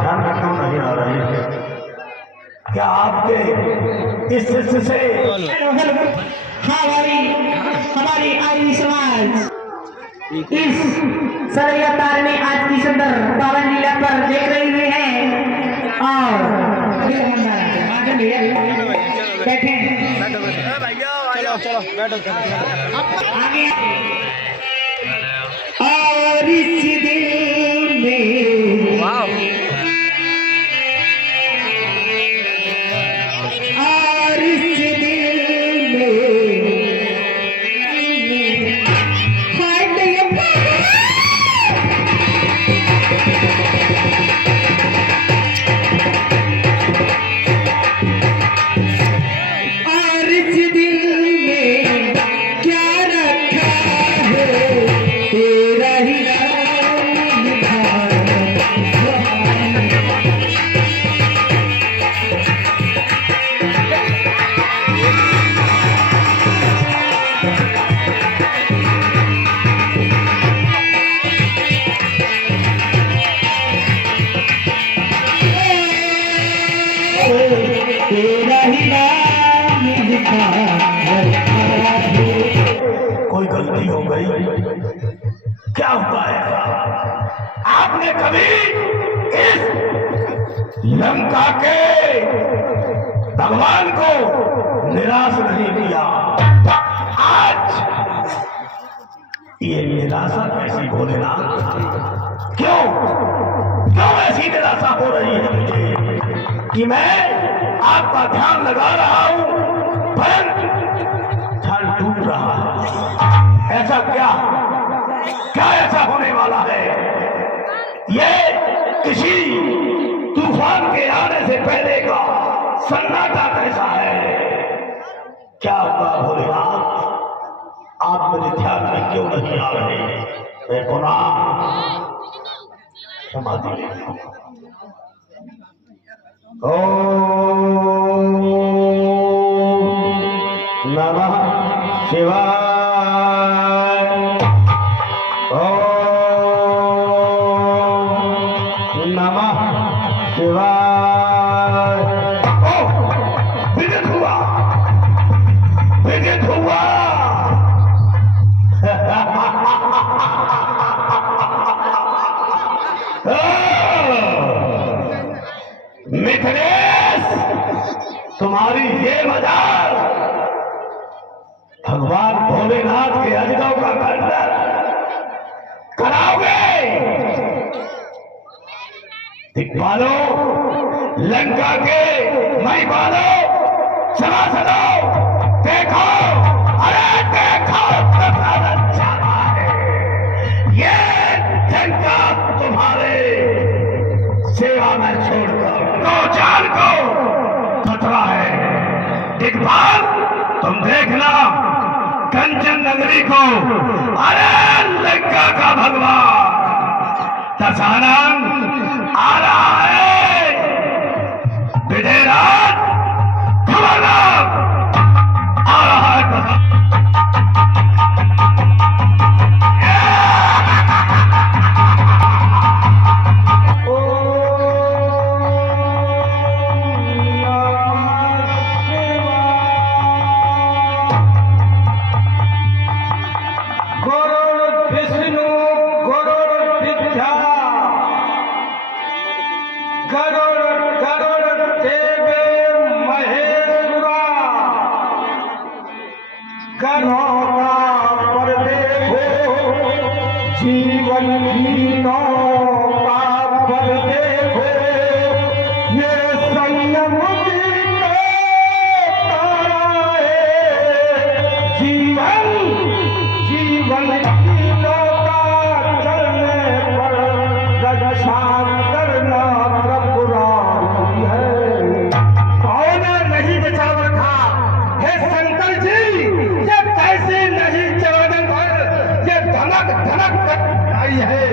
ध्यान में क्यों नहीं आ रही है? क्या आपके इस शिष्य से? हाँ भाई, हमारी आर्य समाज इस सरैया तार में आज की सुंदर पावन लीला पर देख रही हुई है। और बैठे चलो बैठो आगे। और इस दिल में और इस दिल में कोई गलती हो गई? क्या हुआ है? आपने कभी इस लंका के भगवान को निराश नहीं किया। आज ये निराशा कैसी भोलेनाथ? क्यों क्यों ऐसी निराशा हो रही है मुझे कि मैं आपका ध्यान लगा रहा हूं परंतु ध्यान टूट रहा है? ऐसा क्या क्या ऐसा होने वाला है? ये किसी तूफान के आने से पहले का सन्नाटा कैसा है? क्या हुआ भोलेनाथ? आप मेरे ध्यान में क्यों नहीं आ रहे? पुनः समाधि ओम नमः शिवाय। ओम नमः शिवाय। विदित हुआ, विदित हुआ। मिथिलेश, तुम्हारी ये मजाल भगवान भोलेनाथ के अजगव का खंडन कराओगे? दिक्पालो, लंका के महिपालो, सभासदो, देखो, अरे देखो, प्रसाद अच्छा है। ये लंका तुम्हारे सेवा में छोड़कर दो जान को खतरा है। दिक्पाल, तुम देखना कंचन नगरी को, अरे लंका का भगवान दशानन आ रहा है। विजयराज खबरदार, आ रहा है दशानन। जीवन गीतों का पर देखो, ये संयम की तारा है। जीवन जीवन गीतों का चलने पर रक्षा करना प्रभुरानी है। कौन नहीं बचा रखा है शंकर जी? ये कैसे नहीं चरण पर ये धनक धनक आई है।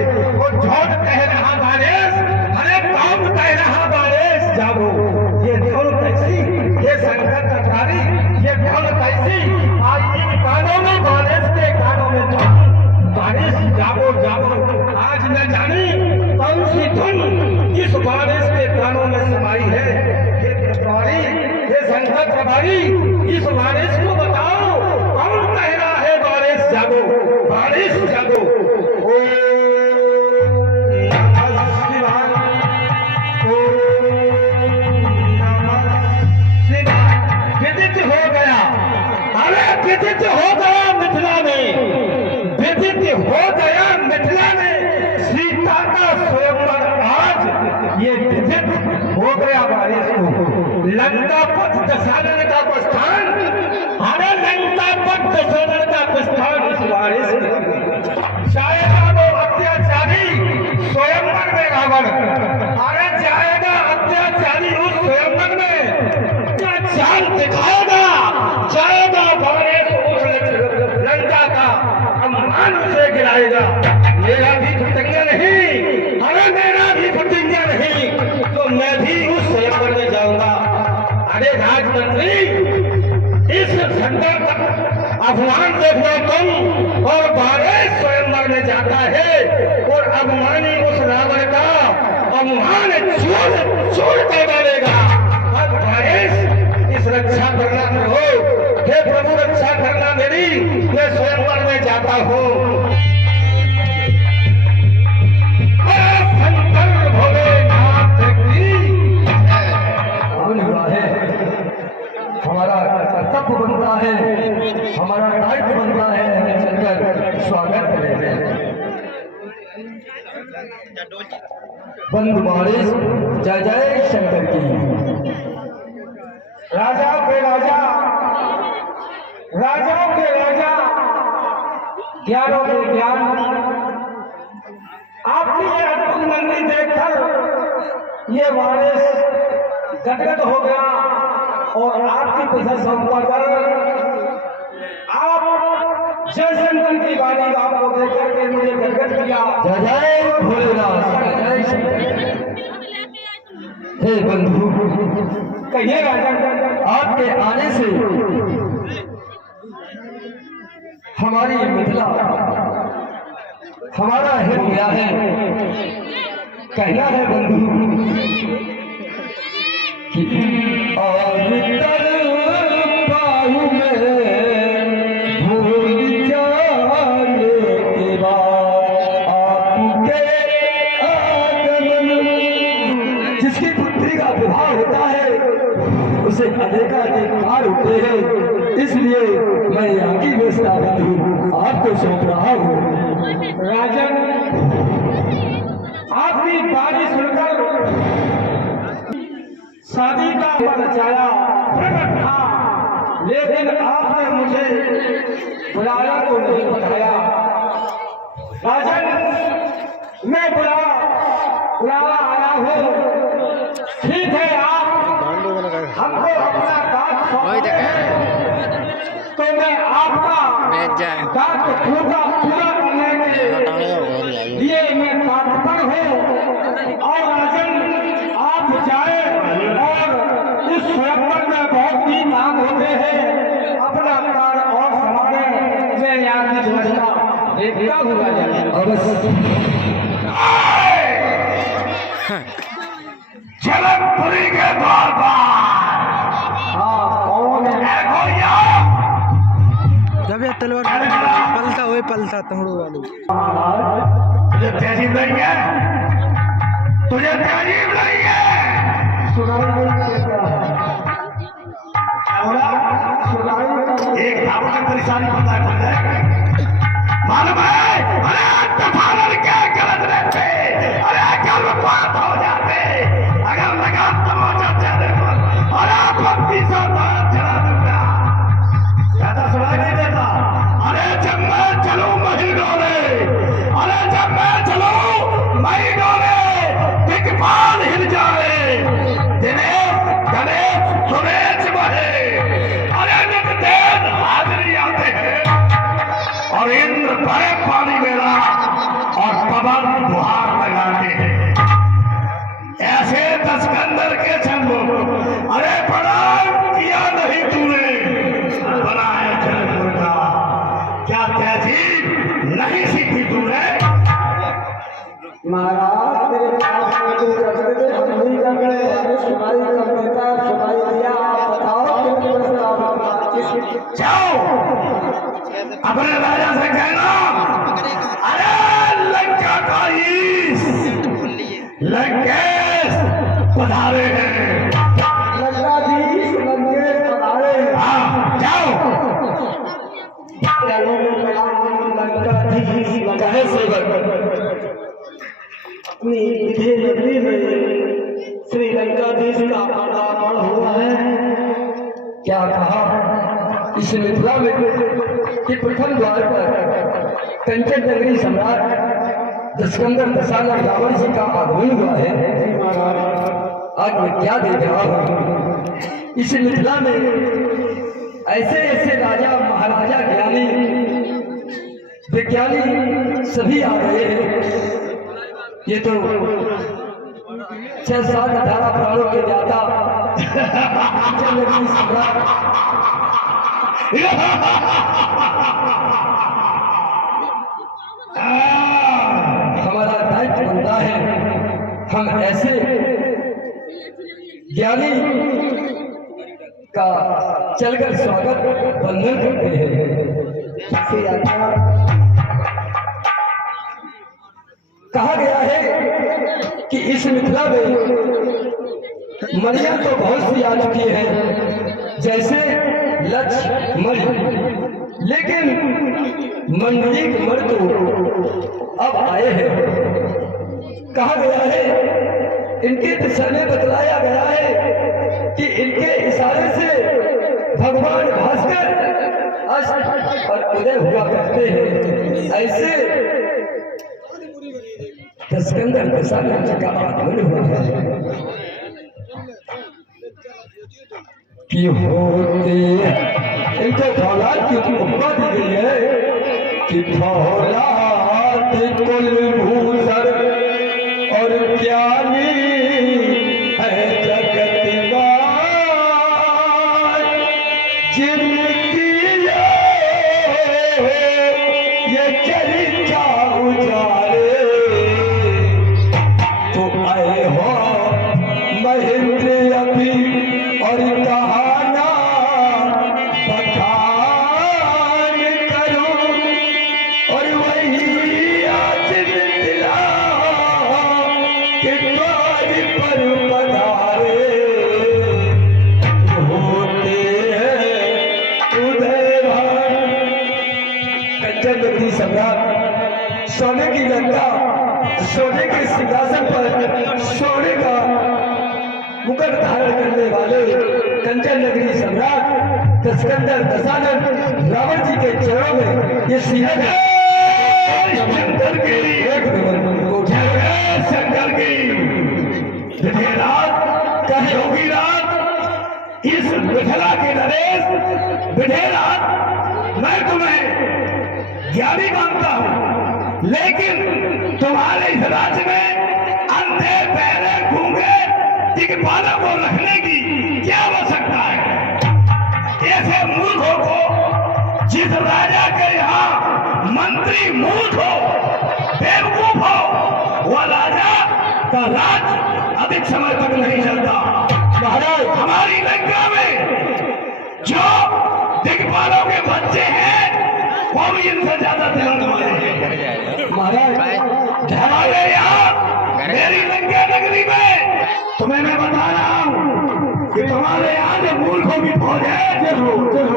भाई इस बारिश को बताओ कौन कह रहा है बारिश जागो, बारिश जागो। ओ नमः शिवाय, ओ नमः शिवाय। विदित हो गया, अरे विदित हो गया मिथिला में, विदित हो गया मिथिला में सीता का स्वयंवर आज ये विदित हो गया बारिश को। लंका पथ दशानन का प्रस्थान, अरे लंका पथ दशानन का प्रस्थान इस बारिश जाएगा वो अत्याचारी स्वयंवर में रावण, अरे जाएगा अत्याचारी उस स्वयंवर में, क्या चाल दिखाएगा, जाएगा बारिश उस लंका का अम्मान उसे गिराएगा। मेरा भी प्रतिज्ञा नहीं, अरे मेरा भी प्रतिज्ञा नहीं, तो मैं भी उस स्वयंवर में जाऊंगा। अरे राजमंत्री इस घंटा तक अभिमान देख लो तुम, और बारिश स्वयंवर में जाता है और अभिमानी उस रावण का अभिमान चूर कर डालेगा। अब बारिश इस रक्षा करना हो, हे प्रभु रक्षा करना मेरी, मैं स्वयंवर में जाता हूँ। शंकर भोलेनाथ की हमारा कर्तव्य बनता है, हमारा दायित्व बनता है चलकर स्वागत करें। बंधु बारिश जय जय शंकर की। राजाओं के राजा, राजाओं के राजा, ज्ञानों के ज्ञान, आपकी ये अद्भुत मंदिर देखकर ये बारिश गदगद हो गया और आपकी प्रशंसा कर आप जय शंकर की वाणी आपको देख करके मुझे गदगद किया। जय जय भोलेनाथ, जय जय शंकर। हे बंधु, कहिए राजा, आपके आने से हमारी मिथिला, हमारा हित गया है। कहना है बंधु कि और तर पाहु में भूल जाने के बाद आपके आगमन। जिसकी पुत्री का विवाह होता है उसे अनेकानेक काल होते हैं, इसलिए मैं यहाँ की व्यवस्था बंधु आपको सौंप रहा हूँ। राजन आपकी बारी सुनकर शादी का मन रचाया प्रकट था, लेकिन आपने मुझे बुलाया तो नहीं बताया। राजन मैं बुलावा आया हूँ, ठीक है आप हमको अपना दांत सौंपते हैं तो मैं आपका दांत पूरा करने के लिए मैं तत्पर हूँ। और राजन आप जाए और इस स्वयंवर में बहुत ही काम होते हैं, अपना प्राण और संभाले, मैं यहाँ की व्यवस्था देखता हूँ राजन। जनकपुरी के द्वार पर कौन है गोरिया? जब ये तलवार पलता हुए पलता तमड़ू वाली। तुझे तहजीब नहीं है, तुझे तहजीब नहीं है। एक धावा की परेशानी पता है मालूम है? अरे तफानल के गलत रहते, अरे गर्भपात हो जाते, अगर लगा तमाचा जाने पर और आप भक्ति से दांत चला दूंगा। ज्यादा सुनाई नहीं देता। अरे जब मैं चलूं मही डोले, अरे जब मैं चलूं मही डोले, दिग्पाल हिल जाए, दिनेश गणेश सुरेश बहे, अरे नित देव हाजिरी आते हैं और इंद्र भरे पानी मेरा और पवन बुहार लगाते हैं। ऐसे दस्कंदर के चंदो, अरे प्रणाम किया नहीं तूने, बना है जनकपुर का, क्या तहजीब नहीं सीखी तूने? महाराज तेरे पास जो करते थे हम नहीं कर गए, सुनाई कर देता, सुनाई दिया, आप बताओ पधारे हैं। लंकाधीश लंके पधारे हैं। हाँ, जाओ। लंकाधीश लंके सेवक अपनी विधि नगरी में श्री लंकाधीश का आगमन हुआ है। क्या कहा इस मिथिला में कि प्रथम द्वार पर कंचन नगरी सम्राट दशकंदर दशानन रावण जी का आगमन हुआ है। आज मैं क्या देख रहा हूँ, इस मिथिला में ऐसे ऐसे राजा महाराजा ज्ञानी विज्ञानी सभी आ रहे हैं। ये तो 6-7 18 प्राणों के ज्ञाता कंचन नगरी सम्राट हमारा दायित्व बनता है हम ऐसे ज्ञानी का चलकर स्वागत बंधन करते हैं। कहा गया है कि इस मिथिला में मरिया तो बहुत सी आ चुकी है, जैसे लक्ष्मण, लेकिन मंडलिक मर तो अब आए हैं। कहा गया है, इनके दिशा में बतलाया गया है कि इनके इशारे से भगवान भास्कर अस्त और उदय हुआ करते हैं। ऐसे दशकंदर दशानन जी का आगमन हुआ है कि होते इनको फौलाद की उपमा दी गई है कि फौलाद कुलभूषण और ज्ञानी है जगत जिनकी ये चरिता उजारे तो आए हो महेंद्र अभी और कहाना बखान करो और वही आज दिला के द्वार पर पधारे होते हैं उदयभान। कंचन नगरी सम्राट सोने की लंका, सोने के सिंहासन पर सोने का मुकुट धारण करने वाले कंचन नगरी सम्राट दशकंदर दशानन रावण जी के चरणों में ये सिंहन शंकर की एक नंबर को शंकर की विधेयराज का योगी राज इस मिथिला के नरेश विधेयराज, मैं तुम्हें ज्ञानी मानता हूं, लेकिन तुम्हारे इस राज्य में अंधे बहरे गूंगे दिक्पालों को रखने की क्या आवश्यकता है? ऐसे मूर्खों को, जिस राजा के यहाँ मंत्री मूर्ख हो, बेवकूफ हो, वह राजा का राज अधिक समय तक नहीं चलता। महाराज, हमारी लंका में जो दिक्पालों के बच्चे हैं वो भी इनसे ज्यादा दिमाग वाले हैं। महाराज हमारे यहाँ मेरी लंका नगरी में तुम्हें मैं बता रहा हूँ कि तुम्हारे यहाँ जो मूर्खों की फौज है,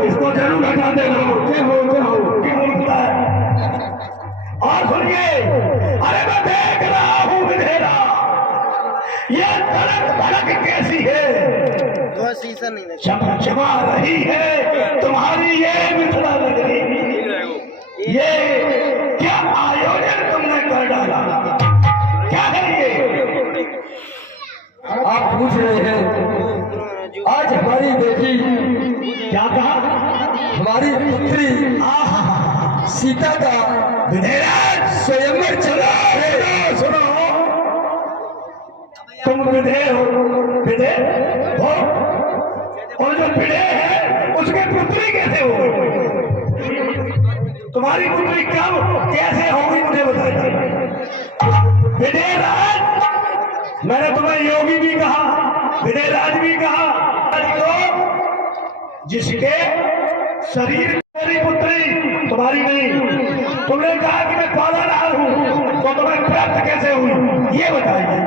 इसको जरूर हटा देना। की मूर्खता है। और सुनिए, अरे मैं देख रहा हूँ विधेरा, ये धड़क धड़क कैसी है, चमचमा रही है तुम्हारी ये मिथिला नगरी। ये क्या आयोजन तुमने कर डाला? क्या है ये? आप पूछ रहे हैं आज हमारी बेटी, क्या कहा? हमारी पुत्री सीता का विधेयराज स्वयंवर चला है। सुनो, तुम विधेय हो, विधेय हो, और जो विधेय है उसके पुत्री कैसे हो? तुम्हारी पुत्री कब कैसे होगी मुझे बताइए। विधेयराज, मैंने तुम्हें योगी भी कहा, विधेयराज भी कहा, तो जिसके शरीर मेरी पुत्री तुम्हारी नहीं, तुमने कहा कि मैं पाला रहा हूं, तो तुम्हें प्राप्त कैसे हुई ये बताइए।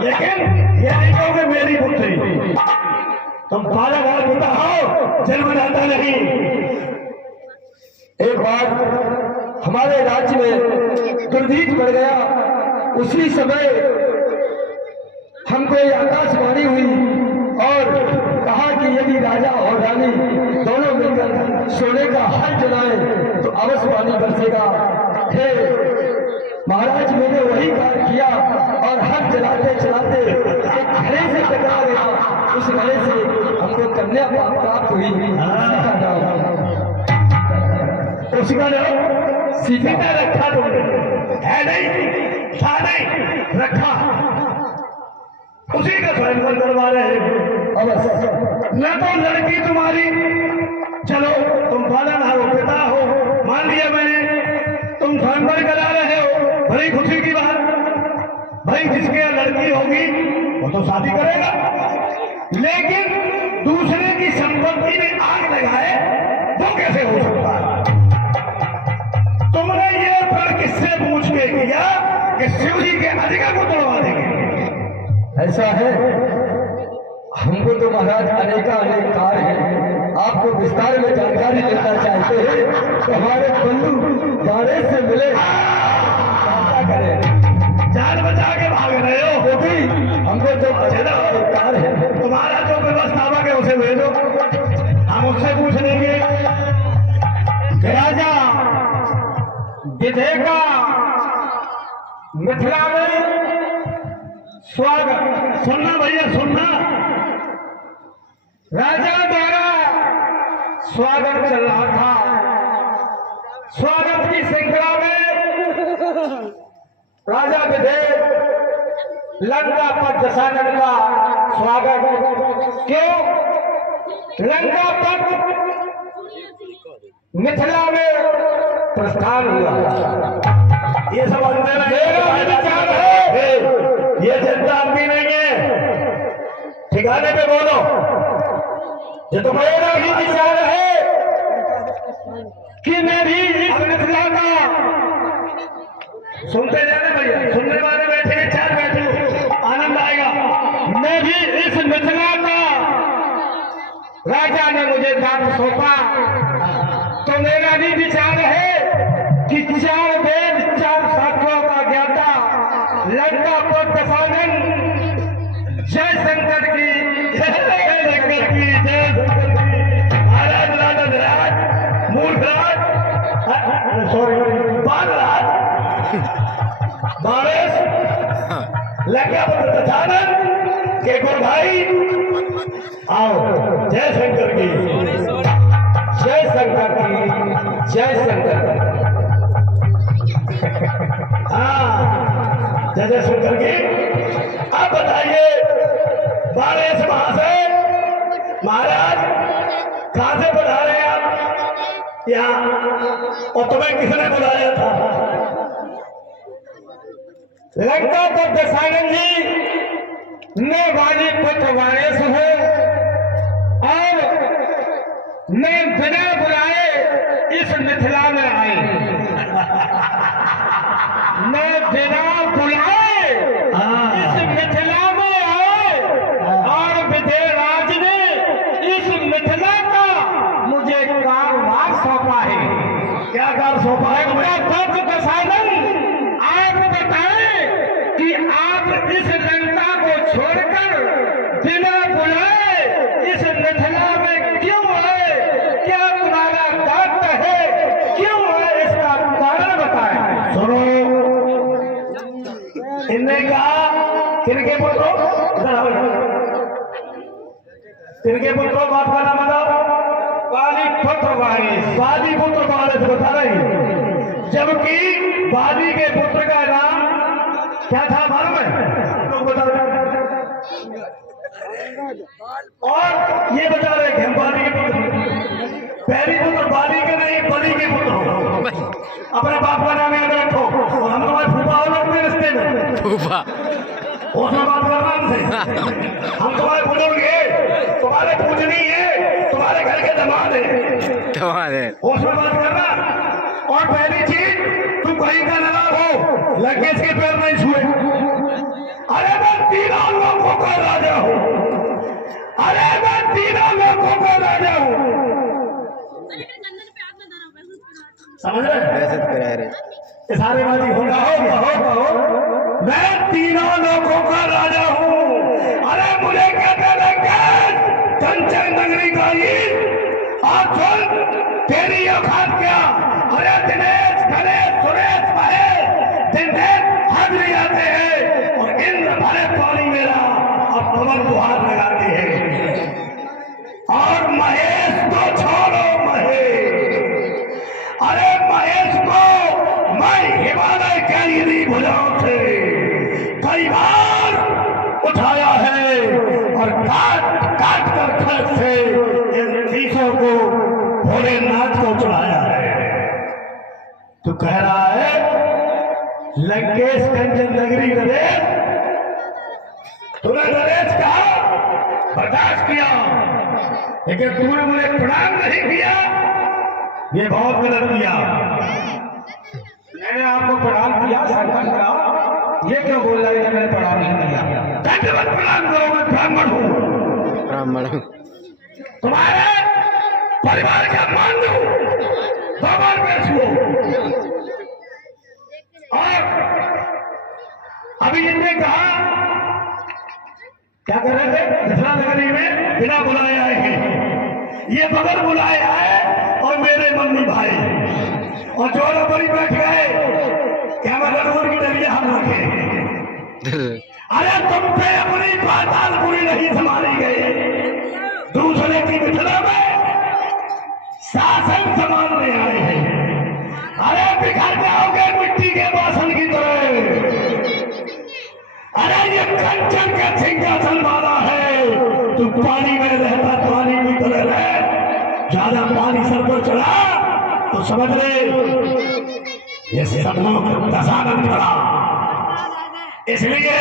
लेकिन ये नहीं कहोगे मेरी पुत्री। तुम बारह बार पिता हो, जन्मदाता नहीं। एक बार हमारे राज्य में दुर्भिक्ष बढ़ गया, उसी समय हमको ये आकाशवाणी हुई और कहा कि यदि राजा और रानी दोनों मिलकर सोने का हल जलाएं तो अवश्य पानी बरसेगा। हे महाराज, मैंने वही कार्य किया और हल जलाते चलाते एक घड़े से टकरा गया। उस घड़े से हमको कन्या प्राप्त हुई। उसका नाम सीता रखा तुमने, है नहीं, था नहीं, रखा। उसी का स्वयंवर करवा रहे हैं। न तो लड़की तुम्हारी, चलो तुम पालनहार हो, पिता हो, मान लिया मैंने, तुम स्वयंवर करा रहे हो, बड़ी खुशी की बात। भाई जिसके यहाँ लड़की होगी वो तो शादी करेगा, लेकिन दूसरे की संपत्ति में आग लगाए वो कैसे हो सकता है? तुमने ये प्रण किससे पूछ के किया कि शिव जी के अधिकार को तोड़वा देंगे? ऐसा है, हमको तो महाराज अनेक कार्य हैं। आपको विस्तार में जानकारी देना चाहते हैं तो हमारे बंधु बारे से मिले। क्या करें, जान बचा के भाग रहे हो, क्योंकि हमको जो कार्य है तुम्हारा जो व्यवस्था के उसे भेजो, हम उससे पूछ लेंगे। राजा विधेयका मिथिला में स्वागत। सुनना भैया, सुनना, राजा द्वारा स्वागत चल रहा था। स्वागत की श्रृंखला में राजा विधेयक लंका पर दशानन का स्वागत। क्यों? लंका पर मिथिला में प्रस्थान हुआ। ये समझते मेरा विचार है, ये चिंता आपकी नहीं है, ठिकाने पे बोलो। ये तो मेरा ही विचार है कि मैं भी इस मिथिला का, सुनते जाने भैया, सुनने वाले बैठे हैं, चार बैठे, आनंद आएगा। मैं भी इस मिथिला का राजा ने मुझे दायित्व सौंपा, तो मेरा भी विचार है कि चार वेद चार शास्त्रों का ज्ञाता लंका पर दशानन, जय शंकर की, जय शंकर की, जय शंकर की। महाराज राजा धीराज, मूर्खराज, सॉरी बालराज, बारिश, लंका पर दशानन के गुरु भाई, आओ, जय शंकर की, जय शंकर की, जय शंकर। हाँ, जय शंकर की। अब बताइए बारिश महाशय, महाराज कहां से पधारे हैं आप यहाँ, और तुम्हें किसने बुलाया था? लंका पर दशानन जी, मैं वाली पुत्र वारिस हूँ और मैं बिना बुलाए इस मिथिला में आई। मैं बिना बुलाए इस मिथिला में आए और विधेयराज ने इस मिथिला का मुझे कारभार सौंपा है। क्या कार सौंपा है? पुत्र दशानन, आप बताएं कि आप इस लंका को छोड़कर बिना बुलाए इस मिथिला में क्यों आए? क्या तुम्हारा दायित्व है? क्यों है? इसका कारण बताएं। सुनो, इनने कहा किनके पुत्रों, किनके पुत्रों, बाप का नाम बताओ। वाली पुत्र वारिस। वादी पुत्र वारिस बता रही, जबकि वादी के पुत्र का नाम क्या था मालूम है? लोग बता रहे, और ये बता रहे कि हम वादी के पुत्र, पहली पुत्र वादी के नहीं बली के पुत्र हो। अपने बाप का नाम याद रखो, और हम तुम्हारे फूफा हो लोग रिश्ते में, फूफा उसमें बात करना हमसे। हम तुम्हारे बुजुर्ग है, तुम्हारे पूजनी है, तुम्हारे घर के दामाद है, तुम्हारे उसमें बात करना। और पहली चीज, तू कहीं का नवाब हो, लंकेश के पैर नहीं छुए। अरे मैं तीनों लोगों का राजा हूँ, अरे मैं तीनों लोगों का राजा हूँ। समझ रहे? सारे बाजी होगा मैं तीनों लोगों का राजा हूँ। अरे मुझे कहते लंकेश कंचन नगरी का और सुन तेरी औकात क्या? अरे दिनेश गणेश सुरेश महेश दिन दिन हाजिरी आते हैं और इंद्र भरे पानी मेरा अब कमर बुहार लगाते हैं। और महेश को छोड़ो महेश, अरे महेश को मैं हिमालय के गिरी भुजाओं से कई बार उठाया है और काट काट कर खत से इन शीशों को भोलेनाथ को चढ़ाया है। तू कह रहा है लंकेश कंचन नगरी नरेश, तूने नरेश कहा बर्दाश्त किया, लेकिन तूने मुझे प्रणाम नहीं किया, ये बहुत गलत किया। मैंने आपको प्रणाम किया शंकर का, ये क्यों बोल रहा है मैंने प्रणाम नहीं किया? दंडवत प्रणाम करो, मैं ब्राह्मण हूँ, ब्राह्मण तुम्हारे परिवार का मान दो, भगवान पेश हो। और अभी इनने कहा क्या कर रहे थे? मिथिला नगरी में बिना बुलाए आए हैं, ये बगैर बुलाए आए और मेरे मम्मी भाई और जोड़ा बड़ी बैठ गए, क्या मगर की डलिया हम रखे। अरे तुम पे अपनी पाताल पूरी नहीं संभाली गई, दूसरे की मिथिला में शासन संभालने आए हैं। अरे बिखर जाओगे मिट्टी के बासन की तरह। अरे ये कंचन का सिंहासन वाला है, तू पानी में रहता पानी की तरह रह, ज्यादा पानी सर पर चढ़ा तो समझ ले ये सपनों का दशानंद खड़ा। इसलिए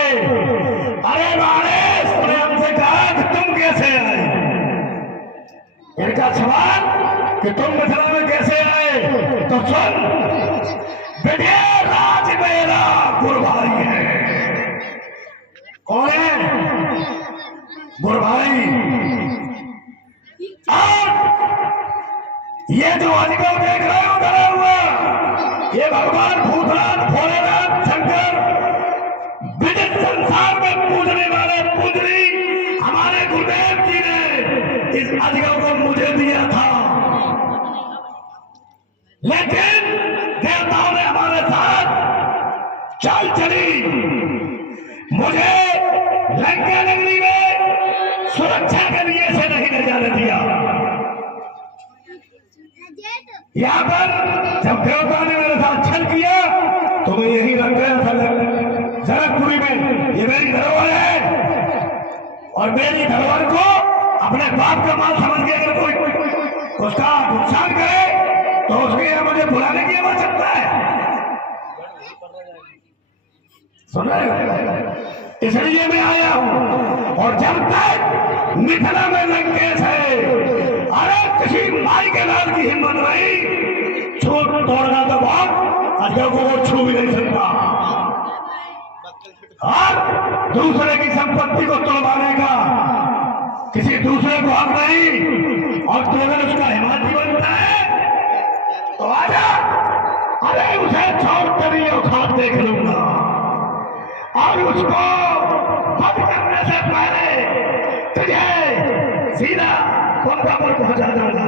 अरे मानेश तुमने हमसे कहा कि तुम कैसे आए, इनका सवाल कि तुम मिथिला में कैसे आए, तो सुन विजय राज मेरा गुरुभाई है। कौन है? गुरुभाई। और ये जो अजगर देख रहे हो डरा हुआ, ये भगवान भूतनाथ भोलेनाथ शंकर विदित संसार में पूजने वाले पूजनी हमारे गुरुदेव जी ने इस अजगर को मुझे दिया था, लेकिन देवताओं ने हमारे साथ चाल चली, मुझे लंका नगरी में सुरक्षा के लिए से नहीं ले जाने दिया। यहाँ पर जब देवता ने मेरे साथ छल किया तो मैं यही रख गया था जनकपुरी में। ये मेरी धरोहर है और मेरी धरोहर को अपने बाप का माल समझ के अगर कोई उसका नुकसान करे तो उसके लिए मुझे बुलाने की आवश्यकता है। सुन रहे हो? इसलिए मैं आया हूं। और जब तक मिथिला में लंकेश है, अरे किसी माई के लाल की हिम्मत नहीं, छूट तोड़ना तो बहुत अजगर को वो छू भी नहीं सकता। और दूसरे की संपत्ति को तोड़वाने का किसी दूसरे को हक नहीं। और तो अगर उसका हिमाती बनता है तो आजा, अरे उसे छोड़ कर ही औकात देख लूंगा और उसको बंद करने से पहले तुझे सीधा पंखा पर पहुंचा दूंगा।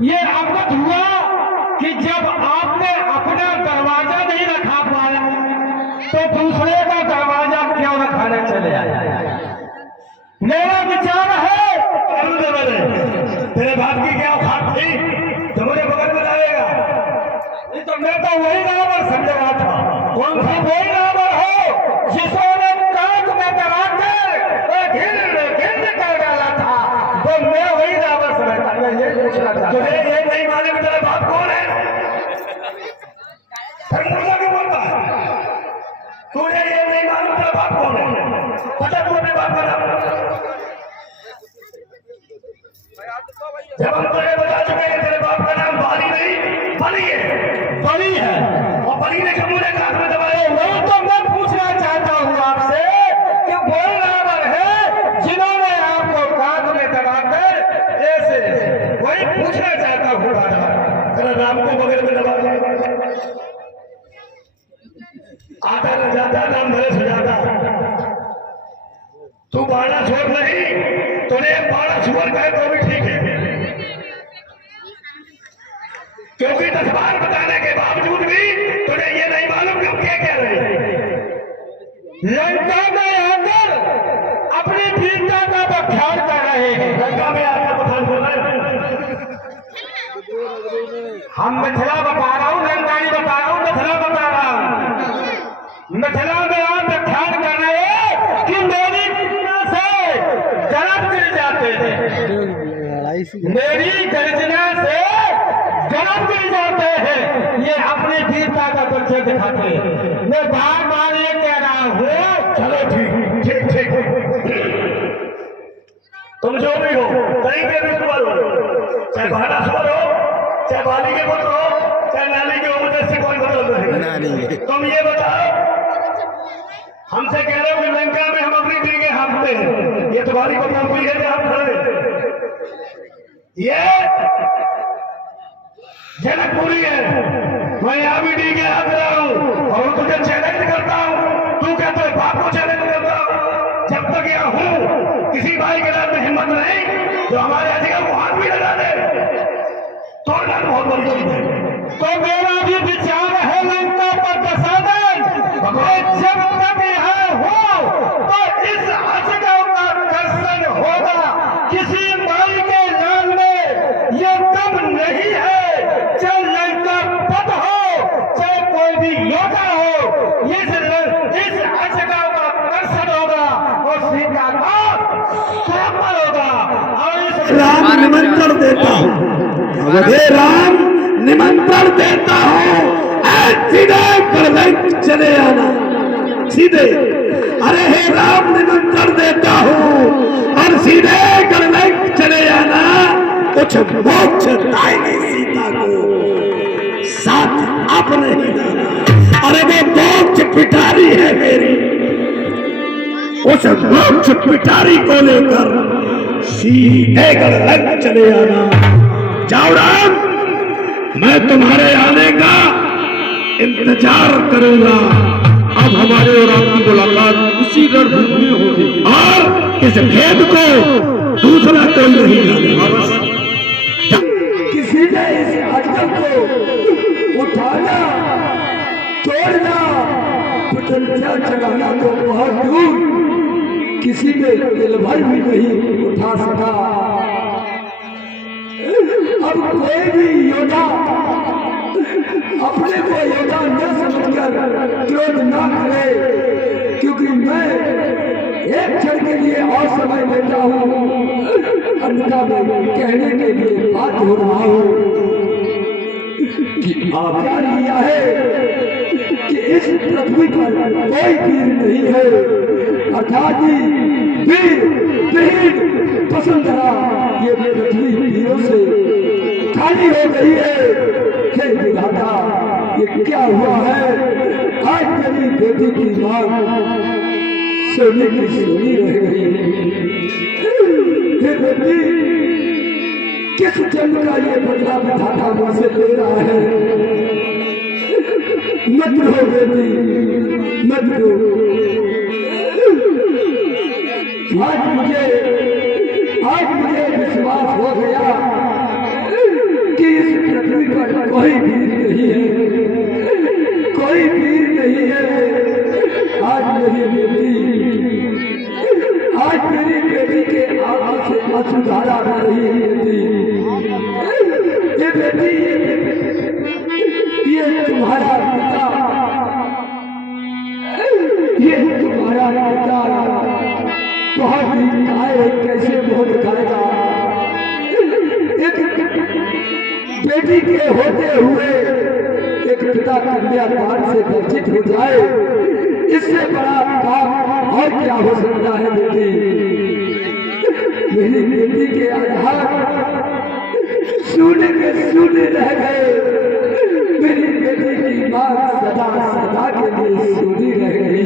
ये अवगत हुआ कि जब आपने अपना दरवाजा नहीं रखा पाया तो दूसरे का दरवाजा क्यों रखाने चले आए? मेरा विचार है तेरे बाप की क्या औकात थी तो मुझे बगल में लाएगा? तो मैं तो वही रावण समझ रहा था। कौन सा वही रावण हो जिसने कांच में दबा कर घिन कर डाला था? तो मैं वही रावण समझता। मैं ये पूछना चाहता हूं, तुझे ये नहीं मालूम तेरा बाप कौन है? मुर्गा क्यों बोलता है? तुझे ये नहीं मालूम तेरा बाप कौन है? पता तू अपने बाप का नाम? जब हम तुझे बता चुके हैं तेरे बाप का नाम बाली नहीं बली है, बली है। और बड़ी ने कमूरे कान में दबाए। वो तो मैं पूछना चाहता हूँ आपसे कि वो रावण है जिन्होंने आपको कान में दबाकर ऐसे वही पूछना चाहता हूँ तेरा राम को बगल में दबा आता न जाता नाम भले सुझाता। तू बाड़ा छोड़ नहीं, तूने बाड़ा छुअर कहे तो भी ठीक है, क्योंकि 10 बार बताने के बावजूद भी तुझे ये नहीं मालूम कि हम क्या कह रहे हैं। लंका में आकर अपनी वीरता का बखान कर रहे हैं। लंका में आकर बखान कर रहे हैं। हम मिथिला बता रहा हूँ, लंका नहीं बता रहा हूँ, मिथिला बता रहा हूँ। मिथिला में आप बखान कर रहे हैं कि मेरी गर्जना से गरब गिर जाते हैं, मेरी गर्जना से गरब गिर जाते हैं। ये अपनी वीरता का परिचय दिखाते हैं। मैं बार बार ये कह रहा हूँ। चलो ठीक ठीक ठीक, तुम जो भी हो, कहीं के भी कुंवर हो, चाहे बाणासुर हो, चाहे बाली के पुत्र हो, चाहे नाली के उम्र से कोई बदल नहीं। तुम ये बताओ, हमसे कह रहे हो कि लंका में हम अपनी दीगे हाँकते हैं, ये तुम्हारी बदनामी है कि हम खड़े? ये जनकपुरी है, मैं यहाँ भी डीगे हाँक रहा हूँ और तुझे चैलेंज करता हूँ। तू कहते है बाप को चैलेंज करता हूँ। जब तक यहाँ हूँ किसी भाई के नाम में हिम्मत नहीं जो हमारे जगह को हाथ भी लगा दे, तोड़ना बहुत बड़ी चीज है। तो मेरा भी विचार है लंका पर प्रसादन, जब तक यहाँ हो तो इस अजगर का दर्शन होगा। किसी माई के नाम में ये दम नहीं है, चाहे लंका पद हो, चाहे कोई भी योद्धा हो, इस अजगर का दर्शन होगा और सीता का स्वयंवर होगा। और इस राम निमंत्रण देता हूँ, हे राम निमंत्रण देता हूँ, सीधे गढ़ चले आना, सीधे। अरे हे राम निमंत्रण देता हूँ और सीधे गढ़ चले आना, कुछ मोक्ष दायनी सीता को साथ अपने ही लाना। अरे वो मोक्ष पिटारी है मेरी, उस मोक्ष पिटारी को लेकर सीधे गढ़ चले आना। जाओ राम, मैं तुम्हारे आने का इंतजार करूंगा। अब हमारे और आपकी मुलाकात उसी रणभूमि में होगी और इस भेद को दूसरा कोई नहीं जानेगा। किसी ने इस अजगर को उठाना, तोड़ना, पतंगा चढ़ाना तो बहुत दूर, किसी ने दिल भर भी नहीं उठा सका। अब कोई भी योद्धा अपने को योद्धा न समझकर क्रोध न करे, क्योंकि मैं एक क्षण के लिए और समय लेता हूँ, अन्यथा मैं कहने के लिए बात हो रहा हूँ कि आप जान लिया है कि इस पृथ्वी पर कोई वीर नहीं है। अर्थात वीर वसुंधरा ये पृथ्वी वीरों से खाली हो गई है। हे विधाता, ये क्या हुआ है? आज मेरी बेटी की मांग सोने की सोनी रह गई है। हे बेटी, किस जन्म का ये बदला विधाता मुझसे ले रहा है? मत रो बेटी, मत रो। आज मुझे विश्वास हो गया कि इस पृथ्वी पर कोई वीर नहीं है, कोई वीर नहीं है। आज मेरी बेटी के आंखों से आंसू-धारा बह रही है। ये बेटी, ये तुम्हारा पिता, ये तुम्हारा पिता बहुत ही दिखाए, कैसे बहुत दिखाएगा। एक बेटी के होते हुए एक पिता कन्यादान से वंचित हो जाए, इससे बड़ा पाप और क्या हो सकता है? बेटी, मेरी बेटी के आधार शून्य के शून्य रह गए। मेरी बेटी की माँ सदा सदा के लिए सुनी रह गई,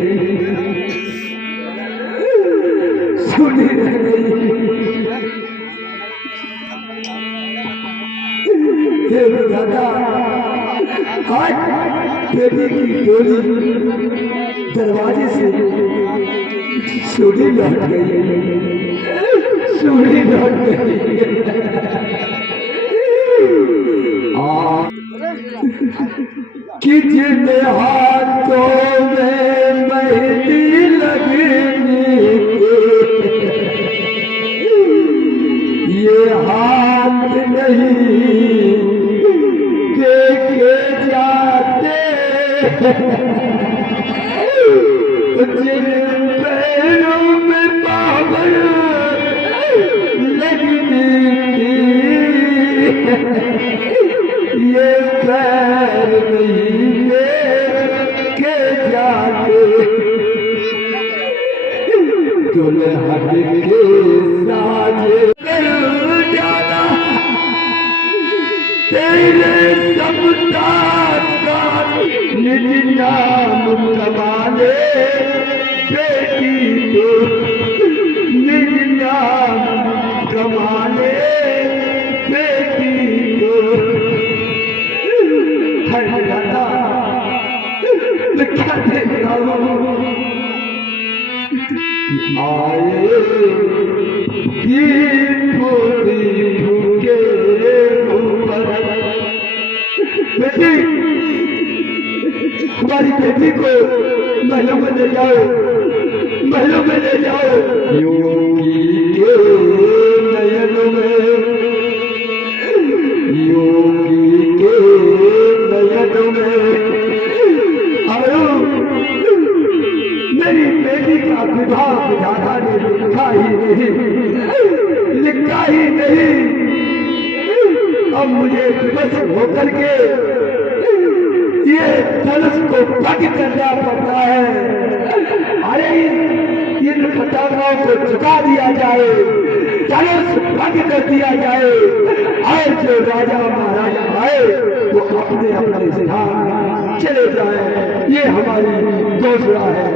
सुनी रह गई। हे दादा, आज बेटी की डोली दरवाजे से सुनी लौट गई, सुनी लौट गई। कि जिन हाथों में मेहंदी लगनी, ये हाथ नहीं देखे जाते, जिन पैरों में पावर लगनी थी, ये पैर नहीं लेके जाते, दुल्हन के साजे कर जाना, तेरे सबदार का निज नाम कमाले, बेटी तो निज नाम कमाले, बेटी तो हर जाता क्या देखता हूँ, आए ये भूखे ऊपर। बेटी, हमारी बेटी को महलों में ले जाओ, महलों में ले जाओ। योगी के नयनों में, योगी के नयनों में आयो, मेरी बेटी का विवाह विधाता ने लिखा ही नहीं, लिखा ही नहीं। अब मुझे विवश होकर के ये धनुष को भंग करना पड़ता है। अरे इन पटाखों को चुका दिया जाए, धनुष भंग कर दिया जाए, और जो राजा महाराजा आए वो अपने अपने स्थान चले जाए। ये हमारी घोषणा है।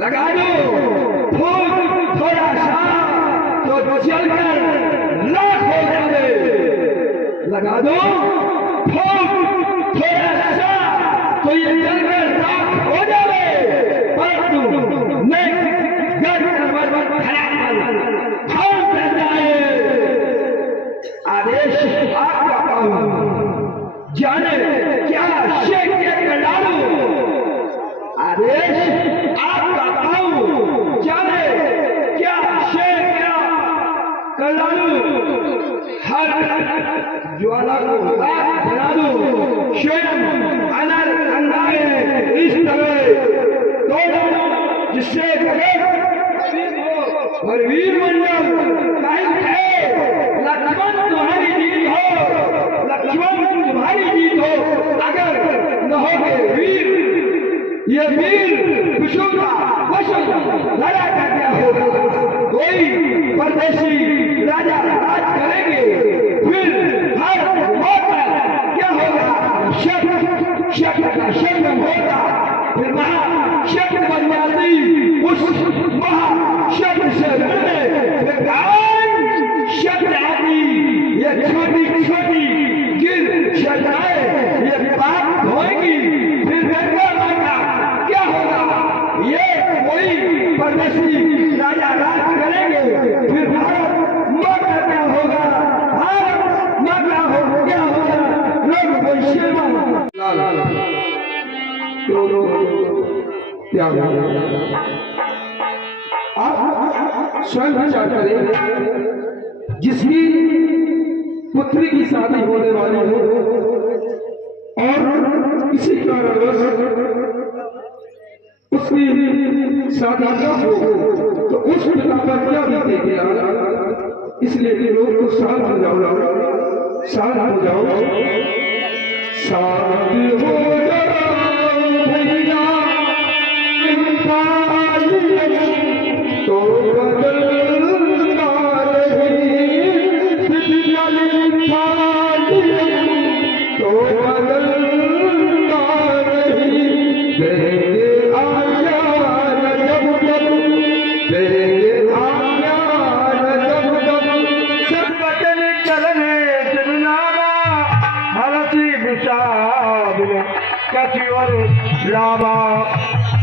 लगा दो फूल थोड़ा सा तो जलकर लाख हो जाए, लगा दो फूल थोड़ा सा तो ये जलकर लाख हो जाए। परंतु मैं खराब कर जाए, आदेश आपका पाऊं, जाने क्या शेख के लालू, आदेश आपका पाऊं, जाने क्या शेख क्या कलालू, हर ज्वाला को आग बना दो, स्वयं अनर अंगारे इस तरह तोड़ जिससे और वीर मंडल कायम है। लक्ष्मण तुम्हारी जीत हो, लक्ष्मण तुम्हारी जीत हो। अगर न होगे वीर, ये वीर विशुद्धा वशुद्ध लड़ा कर क्या होगा। कोई परदेशी राजा राज करेंगे, फिर भारत होगा क्या होगा। शब्द शब्द का शब्द होगा, फिर महा शब्द बन जाती उस महा शब्द से लड़ने शब्द आदि। ये छोटी छोटी गिर शब्दाएं ये पाप होगी, फिर गंगा माता क्या होगा। ये कोई परदेशी राजा राज करेंगे, फिर भारत माता क्या होगा, भारत माता हो क्या होगा। लोग वैश्य आप स्वयं विचार करें, जिसकी पुत्री की शादी होने वाली हो और इसी कारणवश उसकी साधना हो तो उस पिता पर क्या बीतेगा। इसलिए लोग को शांत हो जाओ, शांत हो जाओ, शांत हो जाओ भैया, तो बदलता रही तो बदलता रही, देंगे आज्ञा जब जब, देंगे आज्ञा जब जब, सब वचन चलने चिरनामा, हरसी विषाद कथिवर लावा,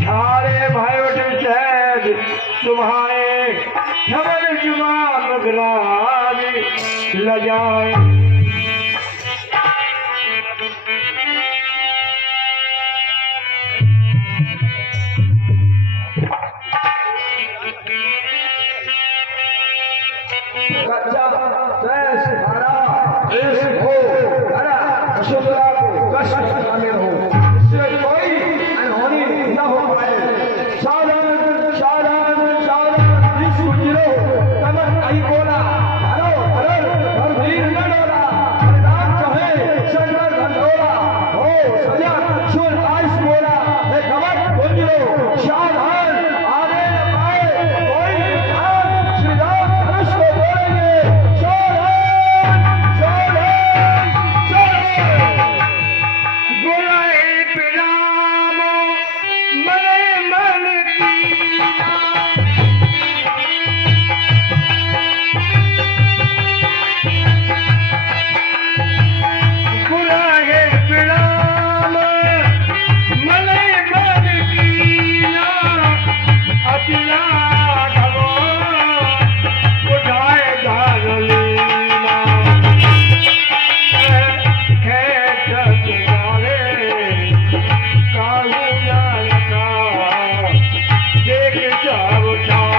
सारे भाई शहद सुभाए, खबर जुबान ग्रामी लजाए। कच्चा फ्रेश हरा फ्रेश हो हरा वसुंधरा को कष्ट शामिल हो, इससे कोई अनहोनी न हो पाए। सावधान सावधान सावधान, विश्व जिलो कमर आई बोला, हरो हरो हर वीर न डोला, हरदान कहे शंकर धंधोला, हो सजा सुन आइस बोला, हे कमर गुंजलो, सावधान आने न पाए कोई ध्यान, श्री राम धनुष को बोलेंगे, सावधान सावधान सावधान। बुराई पिरामो मने मन कीना, बुराई पिरामो मने मन कीना, अतिला घबो उठाए धारलीना, है सजगावे काहू जानता, देख जाओ जाओ।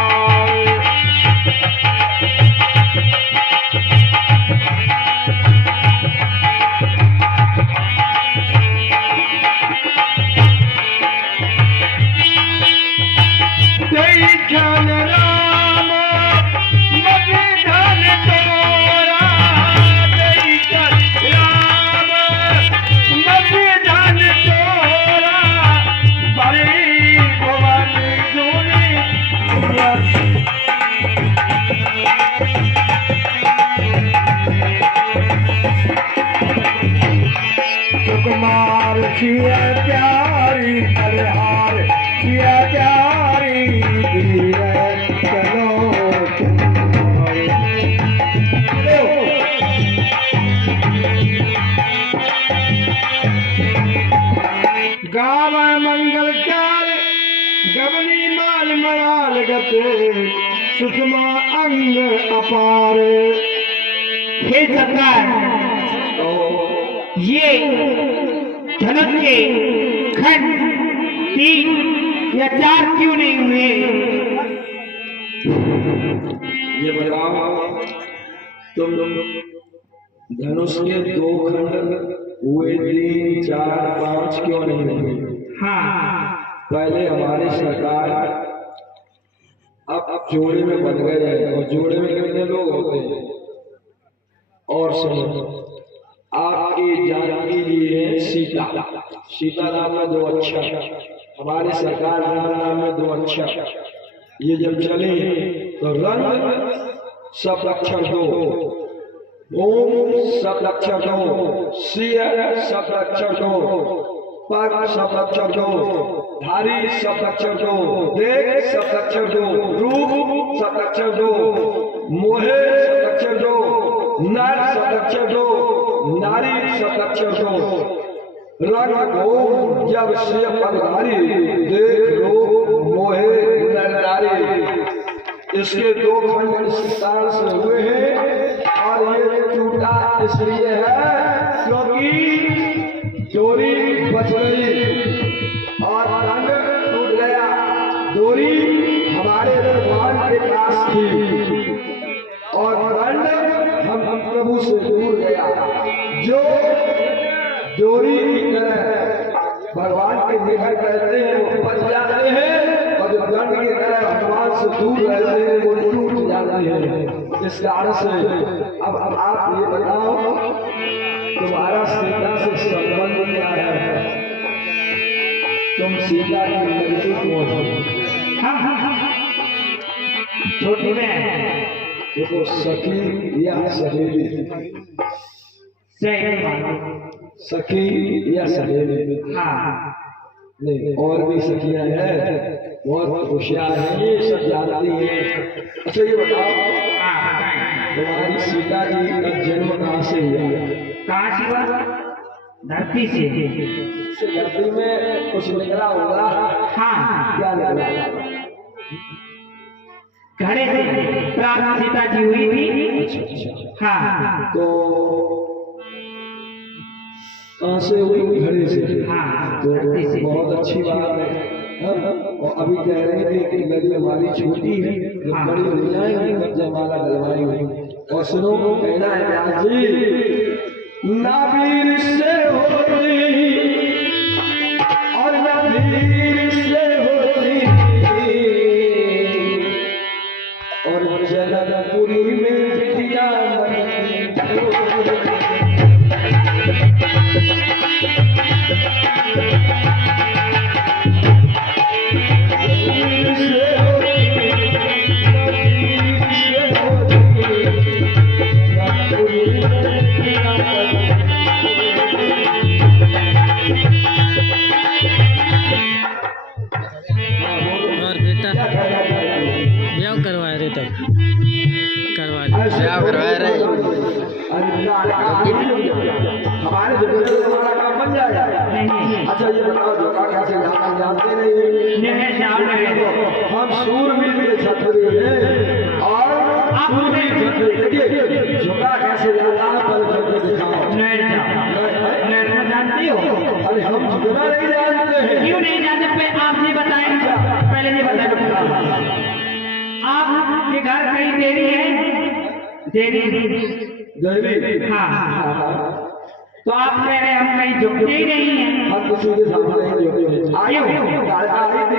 तेरी जान राम मगे धन तोरा, तेरी जान राम मगे धन तोरा, बड़ी भवन दुनिया कुमार किया प्यारी बलिहार किया प्यारी धीरज चलो गाव मंगल चाल गवनी माल मयाल गते, सुषमा अंग अपार। हे सरकार, ये धनुष के खंड 3 या 4 क्यों नहीं हुए? ये बताओ, तुम धनुष के 2 खंड हुए, 3, 4, 5 क्यों नहीं हुए? हाँ, पहले हमारी सरकार अब जोड़े में बन गए हैं, और जोड़े में कितने लोग होते हैं? और सुनो, आपकी जानकी जी है सीता, सीता नाम में 2 अक्षर, हमारी सरकार नाम में 2 अक्षर, ये जब चली तो रंग शब्द अक्षर 2, ओम शब्द अक्षर 2, सिय शब्द अक्षर 2, पग शब्द अक्षर 2, धारी शब्द अक्षर 2, देख शब्द अक्षर 2, रूप शब्द अक्षर 2, मोहे शब्द अक्षर 2, नर शब्द अक्षर 2, नारी शब्द अक्षर 2, रंग हो जब सिय पगधारी, देख रूप मोहे नर नारी, इसके 2 खंड इस कारण से हुए हैं। और ये टूटा इसलिए है क्योंकि डोरी बच गई और रंग टूट गया। डोरी हमारे भगवान के पास थी और रंग हम प्रभु से दूर गया। जो डोरी की तरह भगवान के निकट रहते हैं वो बच जाते हैं, और जो दंड की तरह भगवान से दूर रहते हैं वो टूट जाते हैं। इस कारण से अब आप ये बताओ तुम्हारा सीता से संबंध क्या है? तुम सीता की लड़की कौन हो? छोटी बहन देखो सखी या सहेली, सखी या सहेली नहीं, और भी सखियां हैं, बहुत होशियार हैं, ये सब जानती हैं। अच्छा ये बताओ तुम्हारी सीता जी का जन्म कहाँ से हुआ? कहाँ से हुआ? धरती से। धरती में कुछ निकला होगा? हाँ, क्या निकला? घड़े से प्राप्त सीता जी हुई थी। हाँ, तो कहाँ से हुई? घड़े से। हाँ, तो बहुत अच्छी बात है। और अभी कह रहे थे कि नदी हमारी छोटी है, जब बड़ी हो जाएगी तब जयमाला डलवाई हुई। और सुनो कहना है व्यास जी, नावीर से होती और नावीर से होती और जनकपुरी में बिटिया और बेटा ब्याह करवा रहे तब करवा रहे हमारे हमारा काम बन जाएगा। अच्छा ये बताओ जोका कैसे जानते नहीं? हम सूरवीर के क्षत्रिय हैं और आप देखिए जोका कैसे जाता है पर करके दिखाओ। जानती हो? अरे हम जोका नहीं जानते हैं। क्यों नहीं जानते? आप ये बताएं, पहले ये बताएं आपके घर कहीं देवी है? देवी हाँ, तो आप कह रहे हम कहीं झुकते ही नहीं है। हम किसी के सामने नहीं झुकते। आई थी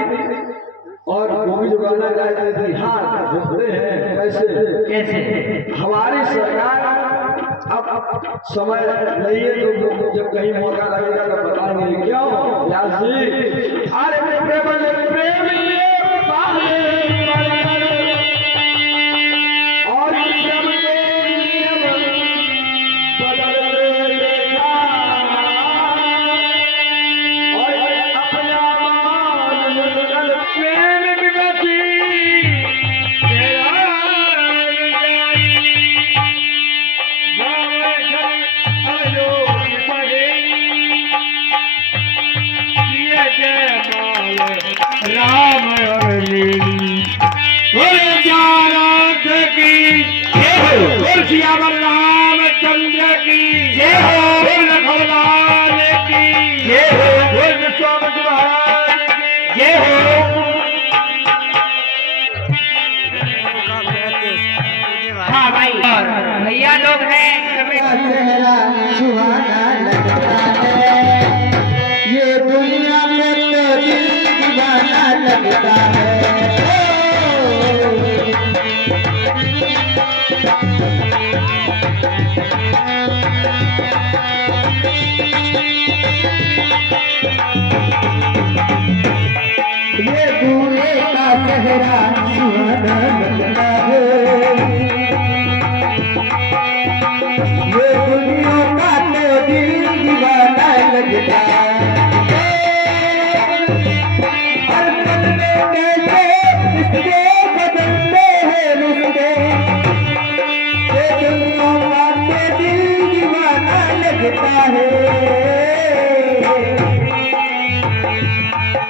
और वो भी जुगाना चाहती थी। हाँ झुकते हैं। कैसे? हमारी सरकार अब समय नहीं है, तो जब कहीं मौका लगेगा तो बताएंगे। क्यों व्यास जी? अरे प्रेम और राम और लीली श्यामल रामचंद्र की जय हो, रघुलाल की जय हो, विश्वामित्र महाराज की जय हो। हाँ भाई, और भैया लोग हैं चेहरा सुहाना लगता है, ये दुनिया में तो दिल दीवाना लगता है। ये दूल्हे का चेहरा सुहाना लगता